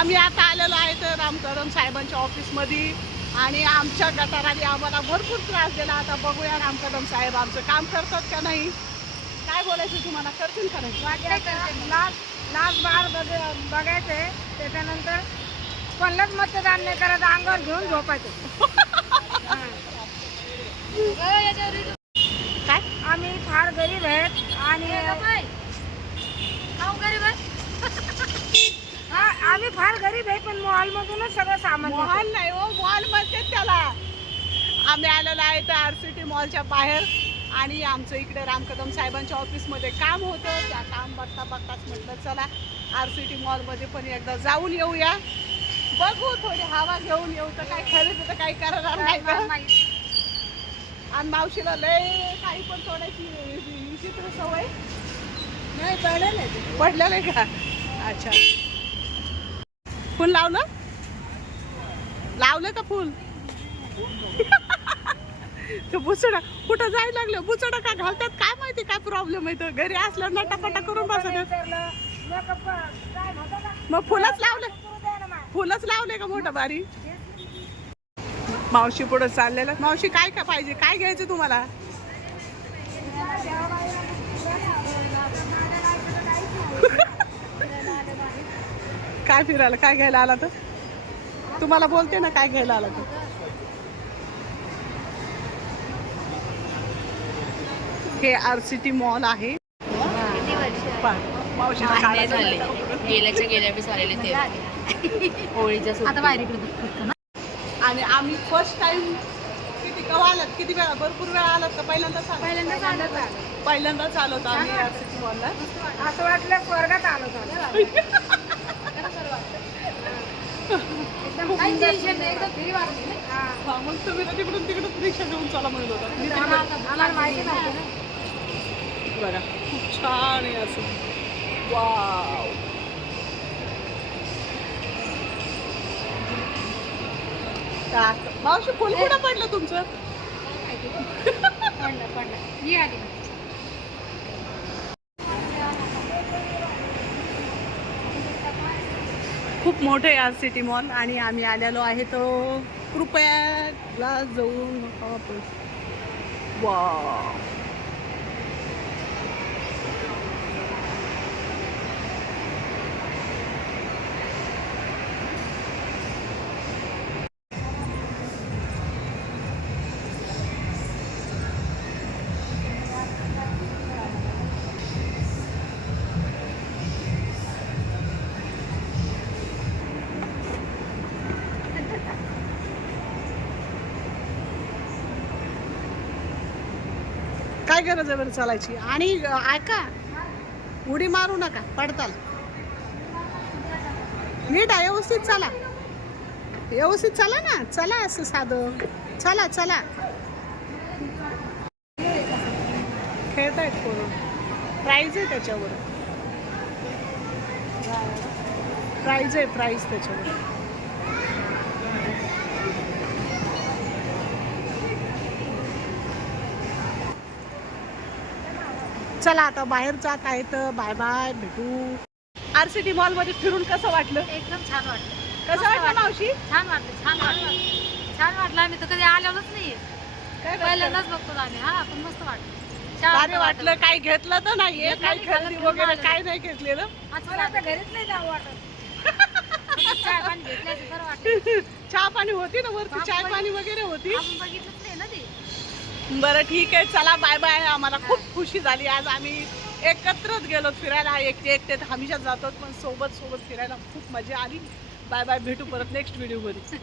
आम्ही आता आलेलो आहे तर राम कदम साहेबांच्या ऑफिसमध्ये आणि आमच्या गटाराने आम्हाला भरपूर त्रास दिला. आता बघूया राम कदम साहेब आमचं काम करतात का नाही? काय बोलायचं तुम्हाला? करतील का नाही? लास्ट लास्ट बार बघ- बघायचंय त्याच्यानंतर कोणालाच मतदान नाही करायचं अंगावर घेऊन झोपायचं. काय? आम्ही फार गरीब आहेत आणि हा आम्ही फार गरीब आहे पण मॉलमधूनच सगळं सामान घेतो. मॉल नाही हो मॉल म्हणते त्याला. आम्ही आलेलो आहे तर आर सी टी मॉलच्या बाहेर आणि आमचं इकडे राम कदम साहेबांच्या ऑफिसमध्ये काम होतं. त्या काम बघता बघताच म्हटलं चला आर सी टी मॉलमध्ये पण एकदा जाऊन येऊया. बघू थोडी हवा घेऊन येऊ तर काय खरेदी तर काही करणार नाही आणि मावशीला लय काही पण थोड्याची विचित्र सवय. नाही. पडलेलं आहे का? अच्छा. फुल लावलं लावलं का फुल. ते बुचडा कुठं जायला लागलं? बुचडा का घालतात? काय माहिती काय प्रॉब्लेम आहे घरी असल्यावर नटापटा करून बसत मग फुलच लावले. फुलंच फुलच लावले का मोठं बारी? मावशी पुढे चाललेलं. मावशी काय का पाहिजे? काय घ्यायचं तुम्हाला? काय फिरायला काय घ्यायला आला तर? तुम्हाला बोलते ना काय घ्यायला आला तर. हे आर सी टी मॉल आहे. गेल्याच्या गेल्या बी आलेले ते. होळीच्या आता बाहेर आणि आम्ही फर्स्ट टाइम किती केव्हा आलात? किती वेळा? भरपूर वेळा आलात का? पहिल्यांदाच? पहिल्यांदाच आलं. पहिल्यांदाच आलो होतो आम्ही आर सी टी मॉलला असं वाटलं स्वर्गात आलो होतो. मग तुम्ही ना. तिकडून तिकडून रिक्षा घेऊन चला म्हणत होता. मी तिकडे- आम्हाला माहिती नव्हतं ना. बघा खूप छान आहे असं. वाव. मावशी फुल कुठं पडलं तुमचं? पडलं, पडलं. ही आली. खूप मोठं आहे आज सिटी मॉल आणि आम्ही आलेलो आहे तो कृपयाला जाऊन नका काय गरज आहे बरं चालायची? आणि ऐका. उडी मारू नका पडताल. नीट आहे व्यवस्थित चला. व्यवस्थित चला ना. चला असं साधं. चला चला. खेळतायत पोरं. प्राईज आहे त्याच्यावर. प्राईज आहे प्राईज त्याच्यावर. चला आता बाहेर जात आहे तर बाय बाय भेटू. आर सी टी मॉलमध्ये फिरून कसं वाटलं? एकदम छान वाटलं. कसं वाटलं मावशी? छान वाटलं छान वाटलं. छान वाटलं. आम्ही तर कधी आलेलोच नाहीये. काय पहिल्यांदाच बघतो आम्ही. हा पण मस्त वाटलं. छान वाटलं काही घेतलं तर नाहीये नाही, खरेदी वगैरे काय नाही घेतलेलं. असं. आता घरीच नाही जाऊ वाटत. चहा पाणी चहा होती ना वरती? बाई. पाणी वगैरे होती? बघितलंच नाही ना ते. बरं ठीक आहे. चला बाय बाय. आम्हाला खूप खुशी झाली. आज आम्ही एकत्रच गेलो फिरायला. एकटे एकटे तर हमेशा जातो पण सोबत सोबत फिरायला खूप मजा आली. Bye bye. भेटू परत नेक्स्ट व्हिडिओमध्ये